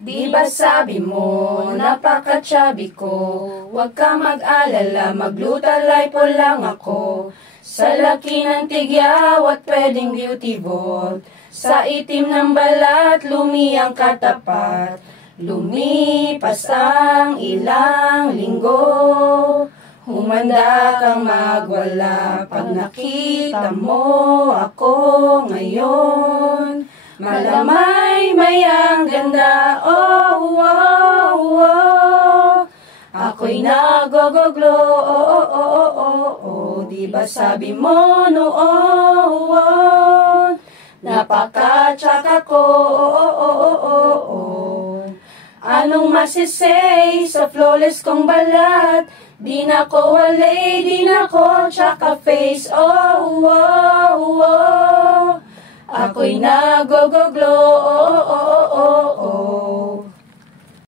Di ba sabi mo, napaka-chubby ko? Huwag ka mag-alala, maglutalay po lang ako. Sa laki ng tigyaw at pwedeng beauty vault, sa itim ng balat, lumiyang katapat. Lumipas ang ilang linggo, humanda kang magwala. Pag nakita mo ako ngayon, malamay mayang ganda, oh, oh, oh. Ako'y nagogoglo, oh, oh, oh, oh, oh, oh. Di ba sabi mo noon, napaka-tsaka ko, oh, oh, oh, oh, oh, oh. Anong masisay sa flawless kong balat? Di na ko walay, di na ko tsaka face, oh, oh, oh. Ako'y nagogoglo, oh, oh, oh, oh, oh.